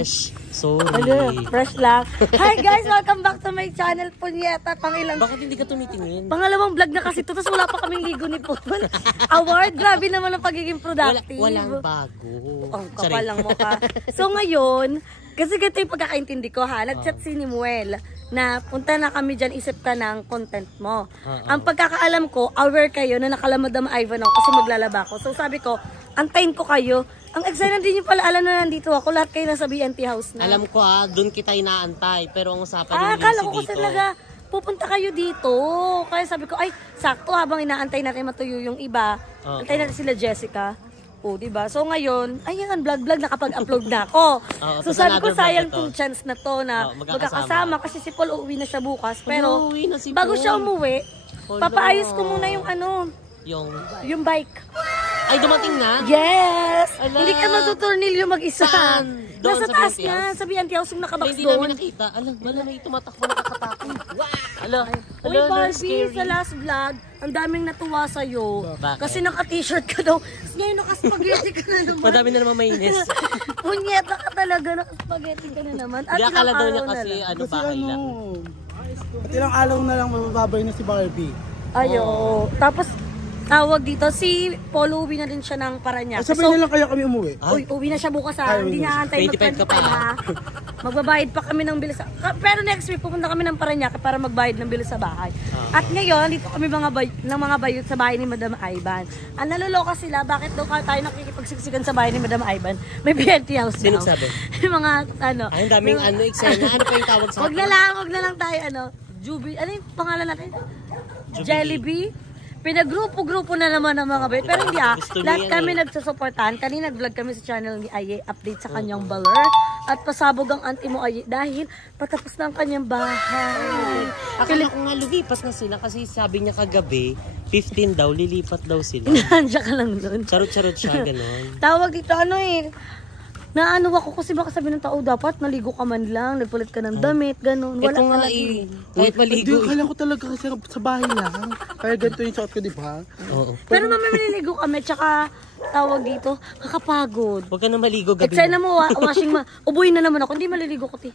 Fresh. Sorry. Ano, fresh lang. Hi guys, welcome back to my channel, Punyeta. Bakit hindi ka tumitingin? Pangalawang vlog na kasi ito, tapos wala pa kaming ligo ni Paul. Award, grabe naman ang pagiging productive. Walang bago. Ang kapal lang mo ka. So ngayon, kasi ganito yung pagkakaintindi ko ha, nag-chat si Nimuel na punta na kami dyan, isip ka ng content mo. Ang pagkakaalam ko, aware kayo na nakalamad ang Ivan ako kasi maglalaba ko. So sabi ko, antayin ko kayo. Ang excited din yung pala, alam na nandito ako, lahat kayo nasa BNT house na. Alam ko doon kita inaantay, pero ang usapan yung akala ko kasi talaga, pupunta kayo dito. Kaya sabi ko, ay, sakto habang inaantay natin matuyo yung iba. Antay natin sila Jessica. O, diba? So ngayon, ayan, vlog-vlog, nakapag-upload na ako. So sabi ko, sayang tong chance na to na magkakasama kasi si Paul uuwi na siya bukas. Pero, bago siya umuwi, papaayos ko muna yung yung bike. Ay, dumating na? Yes! Ala. Hindi ka matuturnilyo mag-isa. Saan? Nasa taas nga, sa BNT house yung nakabox hindi doon. Hindi namin nakita. Alam, wala may tumatakbo nakakatakot. Ala, Uy, Barbie, sa last vlog, ang daming natuwa sa'yo. Bakit? Kasi naka-t-shirt ka daw. Ngayon naka-spaghetti ka na naman. Madami na naman mainis. Punyeta ka talaga, naka-spaghetti ka na naman. At Hindi, ilang akala daw araw niya na kasi lang. bahay lang. At ilang araw na lang mabababay na si Barbie. Ayo. Tapos, tawag dito, si Paul uwi na din siya ng Parañaque. Sabihin na lang kaya kami umuwi. Uy, uwi na siya bukas ha. Hindi niya antay 25 ka pa. Magbabayad pa kami ng bill sa... Pero next week, pupunta kami ng Parañaque para magbayad ng bill sa bahay. At ngayon, dito kami ng mga bayot sa bahay ni Madam Ivan. Ang naloloka sila, bakit daw tayo nakikipagsiksikan sa bahay ni Madam Ivan? May BNT house daw. Sino sabi? Mga Ay, ang daming eksena. Ano pa yung tawag sa Wag na lang tayo, Juby, ano yung pangalan natin? Jollibee? Pinagrupo-grupo na naman ng mga bayot. Pero hindi lahat kami nagsusuportahan. Kanina nag-vlog kami sa channel ni Aye, update sa kanyang baler. At pasabog ang auntie mo Aye dahil patapos na ang kanyang bahay. Akala ko nga lumipas na sila kasi sabi niya kagabi, 15 daw, lilipat daw sila. Nandiyan ka lang doon. Charot-charot siya, gano'n. Tawag dito, naano ako kasi baka sabi ng tao, dapat naligo ka man lang, nagpalit ka ng damit, gano'n. Wala nga kahit maligo. Hindi, akala ko talaga kasi sa bahay lang. Kaya ganito yung suot ko, di ba? Oo. Pero mamaya maliligo kami, tsaka tawag dito, kakapagod. Huwag ka na maligo gabi. Eksena mo, washing ubuhin na naman ako, hindi maliligo ko, ti.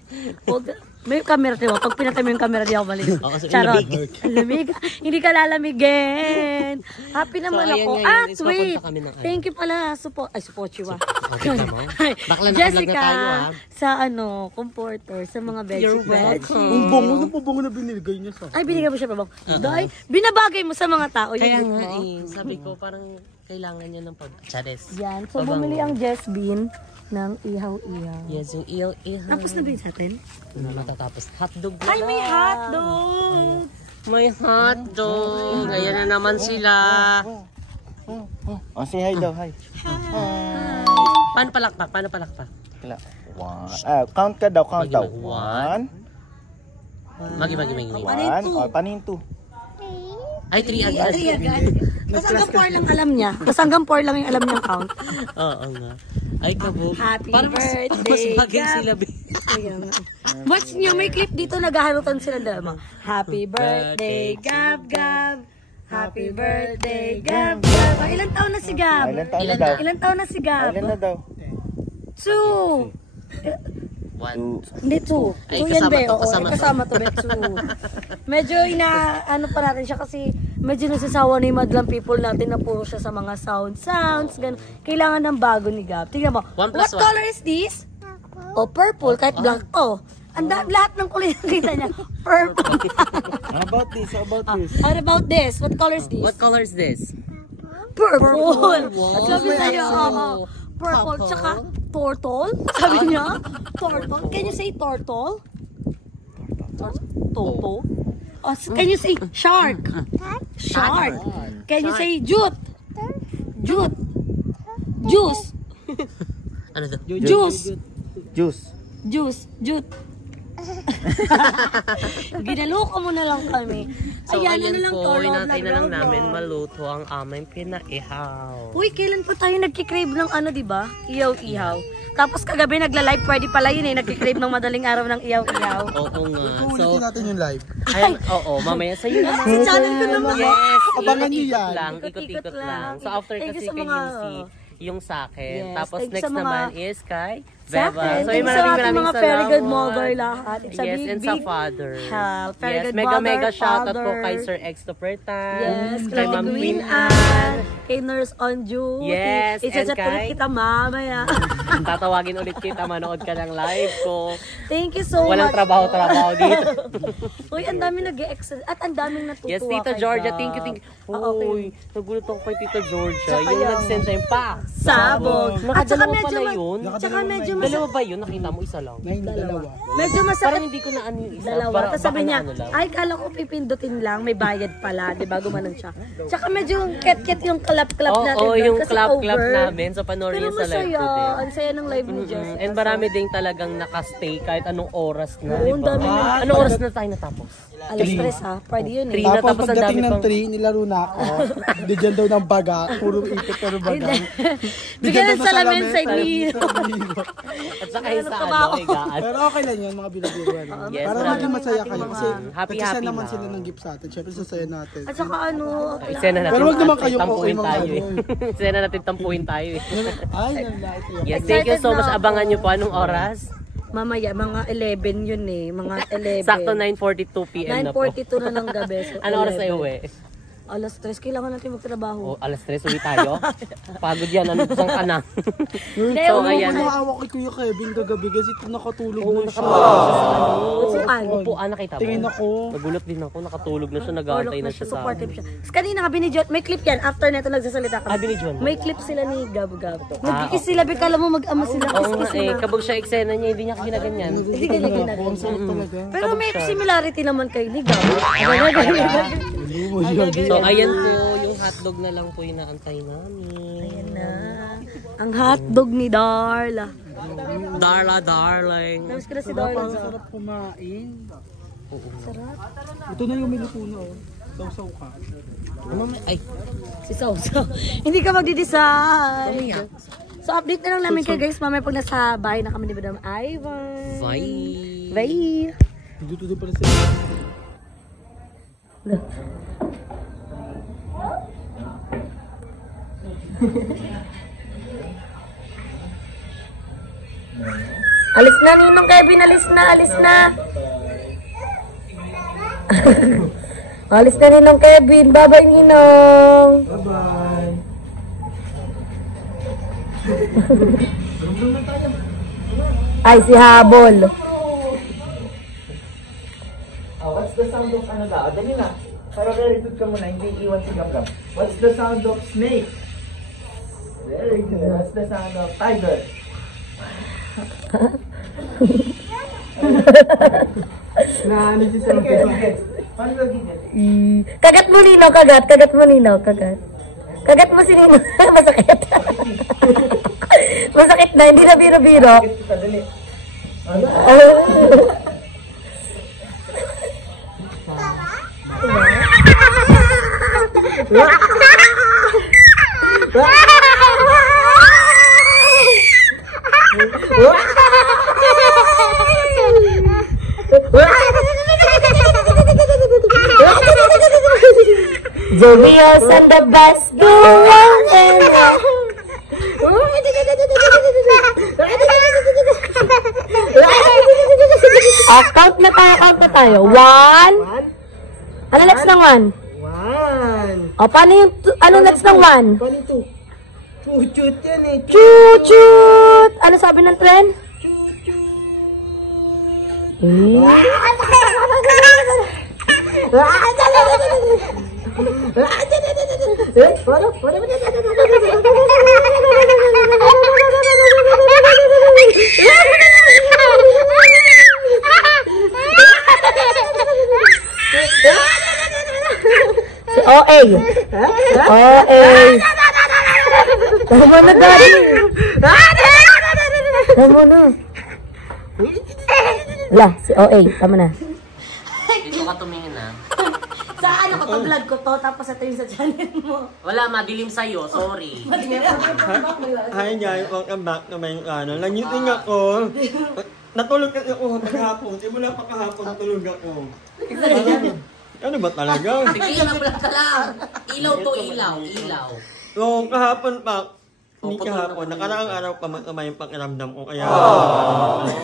May camera, diba? Pag pinatay mo yung camera, di ako maligo. Charot. Lamig. Hindi ka lalamigin. Happy naman ako. Wait. Thank you pala. Support chiwa. Jessica, sa comforter, sa mga veggies. Ang bango na binigay niya sa... Ay, binigay mo siya pa ba? Dahil, binabagay mo sa mga tao. Kaya nga sabi ko, parang kailangan niya ng pag-chares. Yan. So, bumili ang Jess Bean ng ihaw-ihaw. Yes, yung ihaw-ihaw. Tapos na ba yun sa atin? Matatapos. Hotdog na. Ay, may hotdog! May hotdog. Ayan na naman sila. Say hi daw, hi. Paano palakpak? Paano palakpak? Count ka daw, count daw. 1. Magi. 1. Panin 2. Ay, 3 agad. Kasi hanggang 4 lang alam niya. Kasi hanggang 4 lang yung alam niyang count. Oo nga. Ay, kabog. Happy Parang birthday, mas bagay sila. Watch niyo, may clip dito, naghahalutan sila dalawa. Happy birthday, Gab Gab. Happy birthday, Gab Gab. Ilan taon na si Gab? Ilan taon na si Gab? Ilan na daw? 2. 1. Hindi, 2. Ay, 2 yan, be. kasama Kasama to, be. 2. Medyo pa natin siya kasi medyo nasasawa na yung madlang people natin na puro siya sa mga sounds, ganun. Kailangan ng bago ni Gab. Tingnan mo. What color is this? Purple. Kahit black to. Lahat ng kulay nakita niya. Purple. How about this? What about this? What color is this? What color is this? Purple. At sabi sa'yo, purple. Tsaka turtle. Sabi niya, turtle. Can you say turtle? Toto. Can you say shark? Shark. Can you say jute? Jute. Juice. Ano to? Juice. Jute. Ginaloko mo na lang kami. So, ayan na lang po, to, inantay na lang namin maluto ang aming pinaihaw. Uy, kailan pa tayo nagkikrave ng diba? Ihaw-ihaw. Tapos kagabi nagla-live, pwede pala yun nagkikrave ng madaling araw ng ihaw-ihaw. Oo nga. Ulitin natin yung live. Ayan, mamaya sa'yo naman. Sa channel ko naman. Yes, abangan niyo yan. Ikot-ikot lang. So after Thank you kasi sa kay mga, Yusi, yung sa akin. Yes, Tapos thank you next sa mga- naman is kay Sa Beba. akin. So, Thank you sa ating mga Fairy God Mother lahat. It's a Yes, big, and sa big father. help. Fairy Yes, God mega Mother, mega shoutout po father. kay Sir X Topertan. Yes, kay kay Ma'am Queen Queen Anne, kay Nurse on duty. Yes, Isa-chat and ulit kay- kita mamaya. Tatawagin ulit kita, manood ka ng live ko. Thank you so Walang much. trabaho dito. Uy, ang daming nag-e-excel at ang daming natutuwa Yes, Tita kay Georgia, Gab. thank you, thank you. Okay. Uy, nagulat ako kay Tita Georgia. Tsaka Yung yan. nag-send sa'yo pa. Sabog. At saka Nakadalawa medyo, pala yun. tsaka medyo Dalawa ba yun? Nakita mo isa lang. Dalawa. medyo Parang masakit. hindi ko na ano yung isa. Dalawa. Para- Tapos sabi baka niya, na ano lang. ay, kala ko pipindutin lang, may bayad pala, di ba? Gumanon siya. Tsaka medyo ket-ket yung clap-clap natin. Oo, doon yung kasi clap-clap over. namin. So, panoorin Pero niyo sa live masaya. ko din. Ang saya ng live ni Jessica. And marami ding talagang nakastay kahit anong oras na. Oo, di ang ba? dami na. Anong oras na tayo natapos? Alas 3 ha. Pwede yun eh. Three na, Tapos tapos ang pagdating dami ng pang- 3, nilaro na ako. Bigyan daw ng baga. Puro ikot pero baga. Bigyan ng daw salamin sa salamin. Nino. At saka yung sa trabaho. ano, higaan. Pero okay lang yun, mga binubiruan. Yes, Para marami maging masaya kayo. Kasi Happy, nagsasend happy naman lang. sila ng gift sa atin. Siyempre sasaya natin. At saka ano, Isena natin. Pero wag naman kayong tampuhin okay, mga tayo eh. ano. Isena natin tampuhin tayo eh. Ay, nalait yun. Yes, thank you so Excited much. na ako. Abangan nyo po. Anong oras? mamaya, mga 11 yun eh. Mga 11. Sakto 9:42 p.m. na po. 9:42 na ng gabi. So Ano oras 11. tayo uwi? Alas 3, kailangan natin magtrabaho. O, alas 3 uwi tayo? Pagod yan. Ano saan ka na? Hindi, So, umuwi ayan. na. Naawa kay Kuya Kevin kagabi kasi nakatulog na siya. Upuan. Upuan, nakita mo? Tingin ako. Nagulat din ako. Nakatulog na siya. Nag-aantay na siya sa supportive amin. siya. Tapos kanina ka binidyon, may clip yan. After neto nagsasalita ka. Binidyon? May clip sila ni Gab Gab. Nagkikis sila, kala mo mag-ama sila. Oo nga Kiss-kiss eh. sila. Kabog siya eksena niya. Hindi niya ginaganyan. Hindi ganyan ginagawa. Ang sarap talaga. Pero may similarity naman kay ni Gab. So, ayan po. Yung hotdog na lang po yung naantay namin. Ayan na. Ang hotdog ni Darla. Darla, darling. Namiss ko na si Darla. Ang sarap kumain. Sarap. Ito na yung miluto na oh. Sausaw ka. Ay, Si Sausaw. Hindi ka magdi-decide. So, update na lang namin kayo guys. Mamaya pag nasa bahay na kami ni Madam Ivan. bye. Bye. Dito din pala sila. Alis na, Ninong Kevin. Alis na, alis na. Alis na, Ninong Kevin. Bye-bye, Ninong. Bye-bye. Ay, si Habol. What's the sound of ano daw? Dali na. Para very good ka muna, hindi iwan si Gab-Gab. What's the sound of snake? Very good. What's the sound of tiger? Na ano si Sir Kevin? Paano gagawin? Kagat mo, Ninong. Kagat. Kagat mo, Ninong. Kagat. Kagat mo si Ninong. Masakit. Masakit na. Hindi na biro-biro. Dali. Jovios and the best go round and round. Count na tayo. One. Ano next ng one? One. O, paano yung, ano next ng one? Paano ito? Chuchut yan eh. Chuchut! Ano sabi ng trend? Si OA. OA. Tama na, Daddy. Tama na. Wala, si OA. Tama na. Dito ka tumingin na. Saan ako pa-vlog ko to? Tapos ito yung sa channel mo. Wala, madilim sa'yo. Sorry. Hi guys, welcome back to my channel. Nangiting ako. Natulog kasi ako maghapon. Simula pa kahapon tulog ako. Ano ba talaga? Sige, na-vlog ka lang. Ilaw to, ilaw. Ilaw. So, kahapon pa, Hindi kahapon. Nakaraang araw pa masama yung pakiramdam ko. Kaya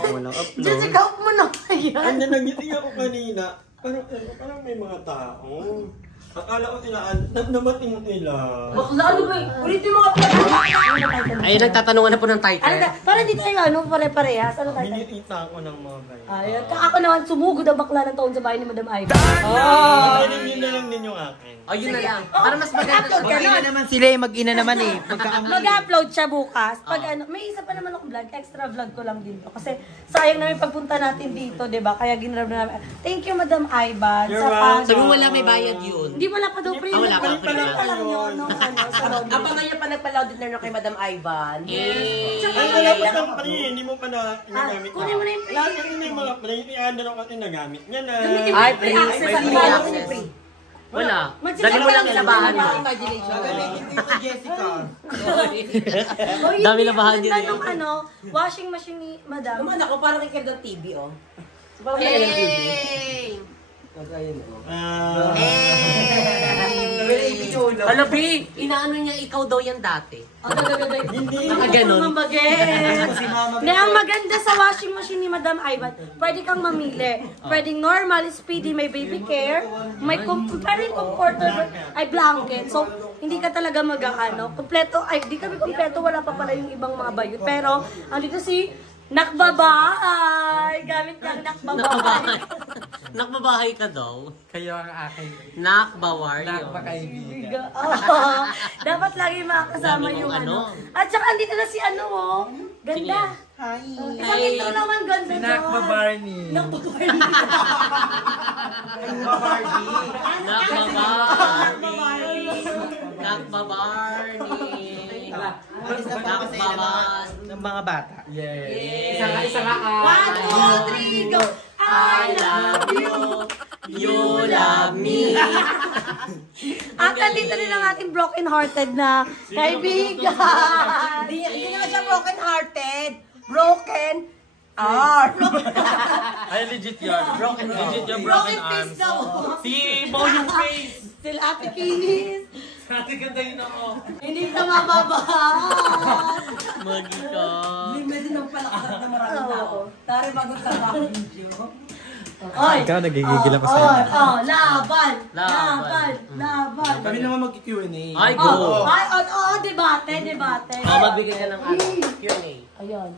walang upload. Jessica, up mo na kaya. Ano, nagiting ako kanina. Parang may mga tao. Akala ko sila, namating nila. Bakla, ano ba? Ulitin mo ka pala. Ay, nagtatanungan na po ng title. Para di tayo, pare-parehas. Ano tayo? Binitita ako ng mga bayan. Ayun. Ako naman, sumugod ang bakla ng taon sa bahay ni Madam Ivan. Yun na lang din yung akin. Oh, yun na lang. Para mas maganda. Mag-upload ka Mag-ina nun. naman sila eh, mag-ina naman eh. Mag-upload siya bukas. Pag ano, may isa pa naman akong vlog, extra vlog ko lang dito. Kasi sayang na yung pagpunta natin dito, di ba? Kaya ginrab na namin. Thank you, Madam Ivan. You're Sa welcome. Sabi mo wala may bayad yun. Hindi wala pa daw pre. wala pa, pre. Wala lang yun. Nung ano, sa lobby. Abangan niya pa nagpa-loud dinner kay Madam Ivan. Tsaka Ay, mga wala pa ng pre, hindi mo pa na ginagamit. kunin mo na yung pre. Lahat na yung mga pre, i-ano lang kasi nagamit niya na. Gamitin mo Ay, yung pre pre, access may sa free kanya. access. Wala. Magsisimula Dali mo lang lang ilabahan mo. Imagination. Gagamitin ko yung Jessica. Dami labahan din Ganda yun. nung ano, washing machine ni Madam. Naman ako, parang kay ng TV, oh. Parang kay ng TV. Hala, Bri, inaano niya ikaw daw yan dati. Hindi. Nakaganon. Hindi, ang maganda sa washing machine ni Madam Ivan, pwede kang mamili. Pwedeng normal, speedy, may baby care, may pwedeng comfortable, ay blanket. So, hindi ka talaga mag-ano. Kompleto, ay, di kami kompleto, wala pa pala yung ibang mga bayot. Pero, andito si Nakbabahay! Gamit niyang Nakbabahay. Nakbabahay ka daw. Kayo ang aking Nakbawaryo. nakpakaibigan. Oo. Dapat lagi makakasama Dami yung mong ano. ano. At saka andito na si ano, oh. Ganda. Hi! Isang intro naman ganda doon. Nakbabarney. Nakbabarney. Nakbabarney. Ng mga bata. Yes. Isa nga. 1, 2, 3, go! I love you. You love me. At nandito rin ang ating broken-hearted na kaibigan. Hindi naman siya broken-hearted. Broken arm. Ay, legit yun. Broken legit yung Broken face daw. Si Bo yung face. Sila Ate Kinis. Ate ganda yun ako. Hindi ka mababahan. Magi ka. Medyo nang palakad na maraming tao. Tari bago sa video. Oy. Ikaw, nagigigil ako sa'yo. Laban. Laban. Laban. Kami naman mag-Q&A. Ay, go. Debate. Magbigay ka ng ano. Q&A. Ayun.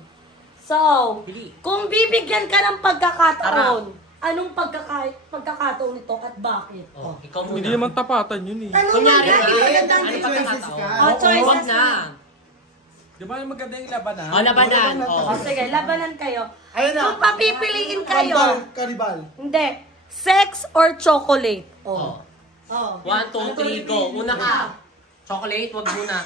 So, Bili. kung bibigyan ka ng pagkakataon, anong pagkakataon nito at bakit? Oh, ikaw muna. Hindi naman tapatan yun eh. Tanong Kunyari, na ano pagkakataon? Oh, choices Huwag na. Di ba yung maganda yung labanan? O, labanan. Oh, sige, labanan kayo. Ayun na. Kung papipiliin kayo, Karibal. hindi, sex or chocolate? Oh. 1, 2, 3, go. Una ka. Chocolate, wag muna.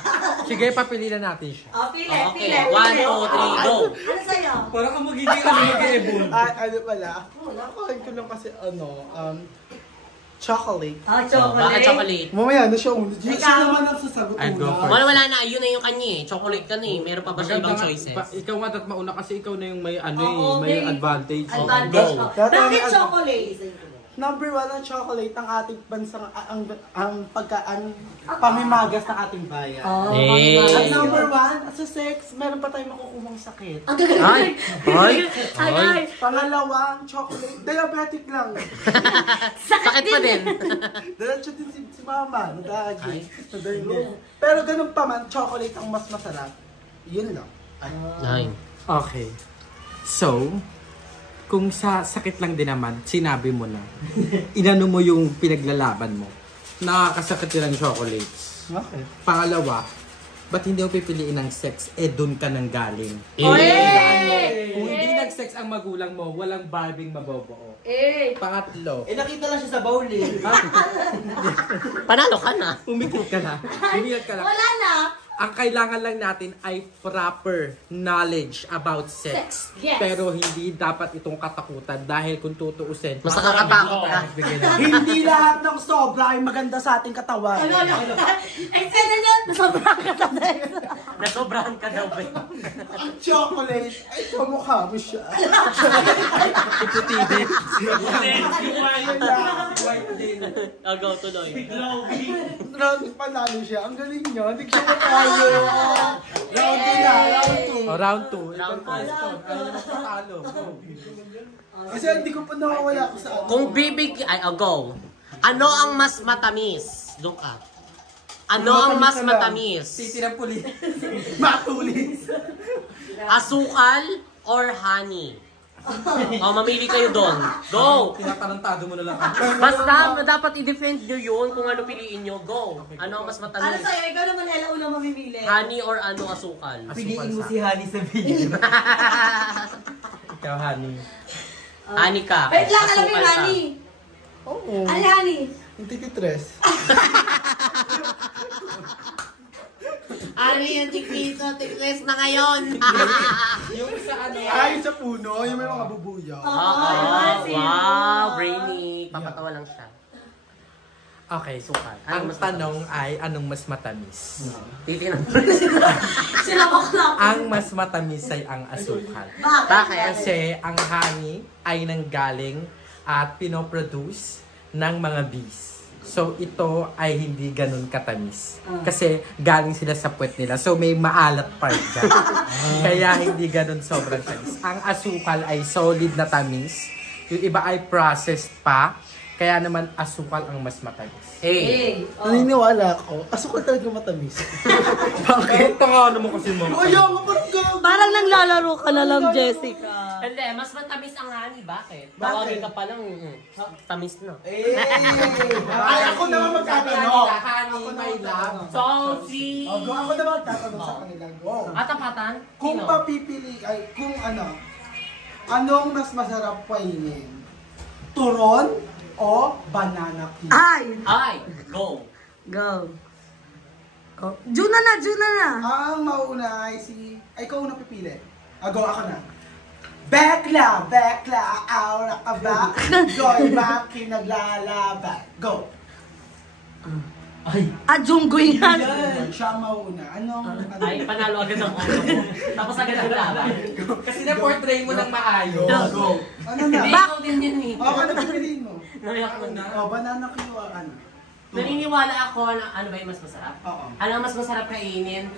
Sige, papiliin na natin siya. Oh, pili. Okay, 1, 2, 3, go. Ano sa'yo? Parang ang magiging mag-e-ebon. Ano pala? Ako ko lang kasi chocolate. Ah, Bakit chocolate. chocolate? Mamaya na siya ulit. Ikaw. naman ang sasagot una. Wala na. Yun na yung kanya eh. Chocolate ka na eh. Meron pa ba siya ibang choices? Ikaw nga dapat mauna kasi ikaw na yung may Oo, may may advantage. Advantage go. mo. Bakit chocolate? Number 1 ang chocolate ang ating bansang ang pamimagas ng ating bayan. Oh, Eh. At number 1, sa sex, meron pa tayong makukuhang sakit. Ang gagawin. Ay. Pangalawa, chocolate, diabetic lang. Sakit pa din. Diretso din si mama, nadagi. Pero ganun pa man, chocolate ang mas masarap. Yun lang. Nine. Okay. So, kung sa sakit lang din naman, sinabi mo na. Inano mo yung pinaglalaban mo. Nakakasakit din ng chocolates. Okay. Pangalawa, ba't hindi mo pipiliin ng sex? Doon ka nang galing. Kung hindi nag-sex ang magulang mo, walang barbing mabobuo. Pangatlo, Nakita lang siya sa bowling. Panalo ka na. umikot ka na. Umikot ka na. Wala na. Ang kailangan lang natin ay proper knowledge about sex. Yes. Pero hindi dapat itong katakutan dahil kung tutuusin, Mas nakakatakot ka. Hindi lahat ng sobra ay maganda sa ating katawan. Ay, sana na. Nasobrahan ka sa sex. Nasobrahan ka daw ba? Ang chocolate, ay kamukha mo siya. Iputi din. White din. Agaw tuloy. Round panalo siya. Ang galing niya. Hindi siya matalo. Round 2 na, round 2. Oh, round 2. Round two. Ano na patalo? Kasi hindi ko pa nawawala ko sa ano. Kung go. Ano ang mas matamis? Doon ka. Ano ang mas matamis? Titirang puli. Matulis. Asukal or honey? Oh, mamili kayo doon. Go! Tinatarantado mo na lang. Basta, dapat i-defend nyo yun kung ano piliin nyo. Go! Ano ang mas Ano matamis? sa'yo? Ikaw naman, Ella, unang mamimili. Honey or ano asukal? Piliin mo si Honey sa video. Ikaw, honey. Honey ka. Wait lang, alam mo Asukal yung ka. honey. Oo. Ano honey? Yung tititres. Ano yung chiquito? Tigres na ngayon. Yung sa ano? Ay, sa puno. Yung may mga bubuyo. Wow, brainy. Papatawa lang siya. Okay, sukal. Anong Ang mas tanong ay, anong mas matamis? Titingnan mo. Sila bakla. Ang mas matamis ay ang asukal. Bakit? Kasi ang honey ay nanggaling at pinoproduce ng mga bees. So, ito ay hindi ganun katamis. Kasi galing sila sa puwet nila. So, may maalat part dyan. Kaya hindi ganun sobrang tamis. Ang asukal ay solid na tamis. Yung iba ay processed pa. Kaya naman asukal ang mas matamis. Hey. Naniniwala ako. Asukal talaga matamis. Bakit? Tanga naman kasi mo. Ayaw mo parang gawin. Parang naglalaro ka na lang, Jessica. Hindi, mas matamis ang honey. Bakit? Tawagin ka pa lang, tamis na. Ay, ako naman magtatanong. Honey, my love. Salty! Go, ako naman magtatanong sa kanila. Go. Atapatan? Kung Sino? papipili, ay, kung anong mas masarap kainin? Turon o banana cue? Ay! Ay! Go! Go. Go. Juna na, Juna na. Ang mauna ay ay ikaw na pipili. Go, ako na. Bekla, aura ka ba? Go'y baki naglalaban. Go. Junggoy yan. Siya mauna. Ay, panalo agad ang ulo mo. Tapos agad ang laban. Kasi na-portray mo ng maayos. Go. Ano na? Hindi, ikaw din yun eh. Ano pipiliin mo? Naiyak mo na. Banana cue o ano? Naniniwala ako na ano ba yung mas masarap? Oo. Ano ang mas masarap kainin?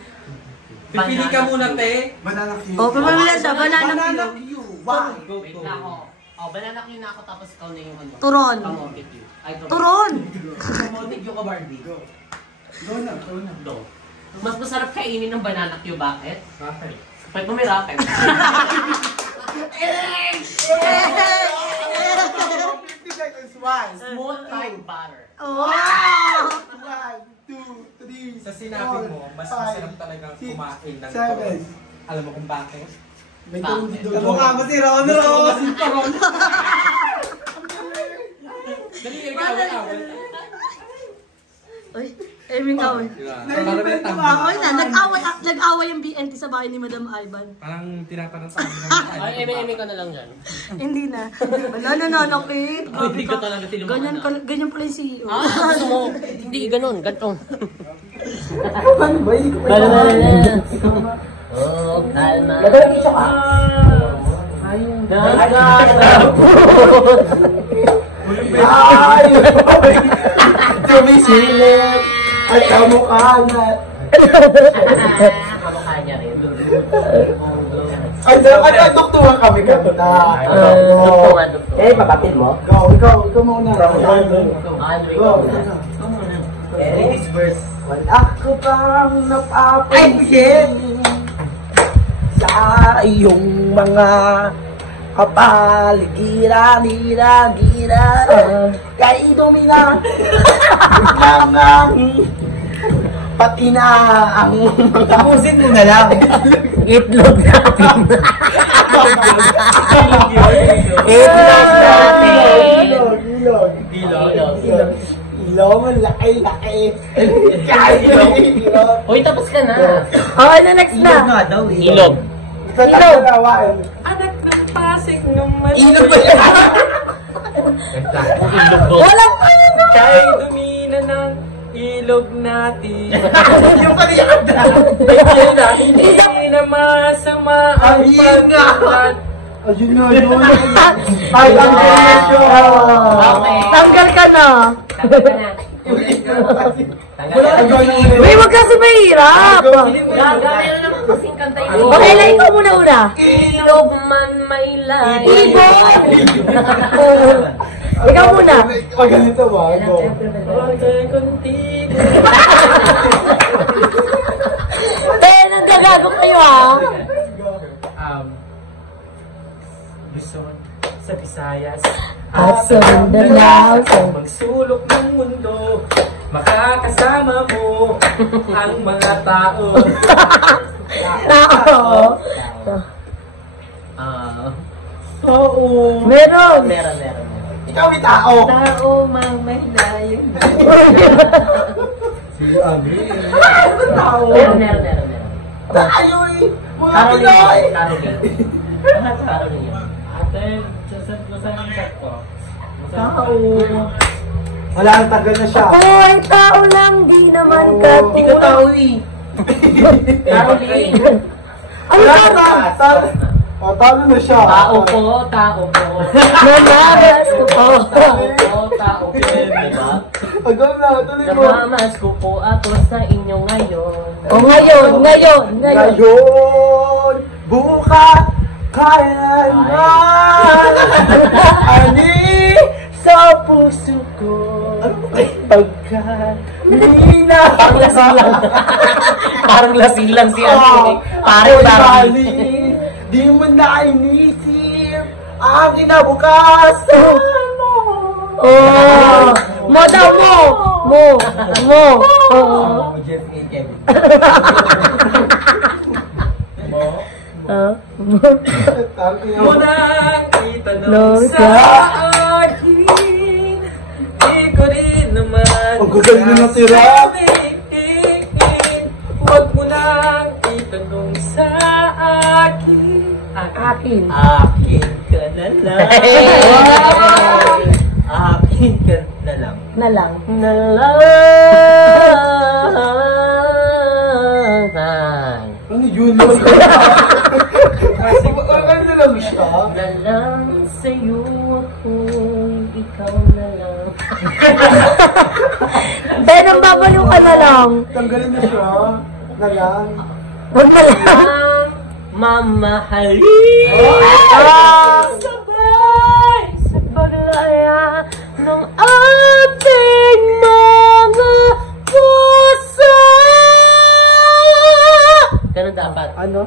Pipili ka muna, te. Banana cue. Pamamila siya, banana Banana cue. cue. Why? Wait na ako. Banana cue na ako tapos ikaw na yung ano. Turon. Kamote cue. Ay, Turon. Kamote cue ka, Barbie. Go. Go na. Go. Mas masarap kainin ng banana cue. Bakit? Bakit? Pwede mo may racket. 50 seconds. 1. Smooth like butter. Wow! 1, 2, 3. Sa sinabi mo, mas masarap talagang kumain ng 7. turon. Alam mo kung bakit? May tulong dito. Kamukha mo si Ronald. Dali, awal-awal. Uy, Eming away. Parang may tama. Ay na, nag-away yung BNT sa bahay ni Madam Ivan. Parang tinatanong sa akin. Ay, eme ka na lang dyan. Hindi na. Wala na, nakit. Hindi ka talaga tinumana. Ganyan pala yung CEO. Gusto mo? Hindi, ganun. Ganun. Ano ba? Hindi ko Oh, kalma. Nagalang isa ka? Tumisilip at kamukha na. Kamukha niya rin. Ay, doktuhan kami ka. Duktungan. Eh, kapatid mo? Ikaw muna. Go. Next verse. Ako bang napapansin sa iyong mga kapaligiran, kay dumina ng pati na ang mga Tapusin mo na lang. Itlog natin. Ilog. Ilong, laki-laki. Hoy, tapos ka na. Okay na, next na. Ilog nga daw eh. Ilog. Anak ng pasig nung Ilog ba yan? Ilog ko. Walang Kay dumina ng ilog. ilog natin. Yung paliyada. Hindi na masama ang pagkakat. Ayun na, yun. Ay, ang galing. Okay. Tanggal ka na. Tanggal ka na. May wag kasi mahirap. Gagawin na naman kasing kanta yun. Okay, lang ikaw muna una. Ilog man may lahi. Ikaw muna. Pag ganito ba? Go. Nang gagago kayo ah. Luzon, sa Visayas, At sa Mindanao. magsulok ng mundo, makakasama mo ang mga tao. Oo. Oo. Meron. Meron. Ikaw may tao. Tao mang may layo. Meron. Tayo eh. Mga Caroline. Pinoy. Caroline. Ate, sasad ko sa ikat ko. Tao. Wala, ang tagal na siya. Ay, tao lang, di naman ka. Hindi ka tao eh. Caroline. Ay, tao. Talo na siya. Tao ko. Namamas ko po. Tao ko. Diba? Agam na, tuloy mo. Namamas ko po ako sa inyo ngayon. O ngayon. Ngayon, bukas, kailanman. Ani sa puso ko. Pagkalina. Parang lasing lang si Ate. Parang bali. Di mo na inisip ang kinabukasan mo. Oh. Mo daw mo. Oh, Jeff A. Kevin. Munang itanong sa akin, di ko rin naman Ang gagal mo natira. sabihin. Huwag mo nang itanong sa akin. Akin. Akin ka na lang. Akin ka na lang. Na lang. Ano yun? Ano na lang siya? Nalang sa'yo kung ikaw na lang. Ben, ang babalo ka na lang. Tanggalin na siya. Na lang. Huwag na lang. Ang mamahalin. Sabay sa paglaya ng ating mga puso. Ganun dapat. Ano?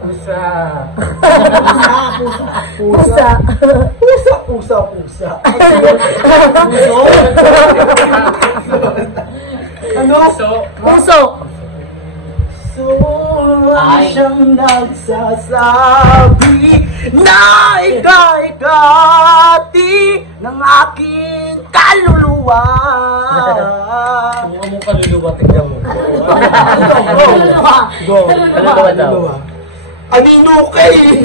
Usa. Pusa. Pusa. Ano? Puso. Ay. Siyang nagsasabi na ikati ng aking kaluluwa. Kung mo kaluluwa, tignan mo. Go. Kaluluwa daw. Anino kay?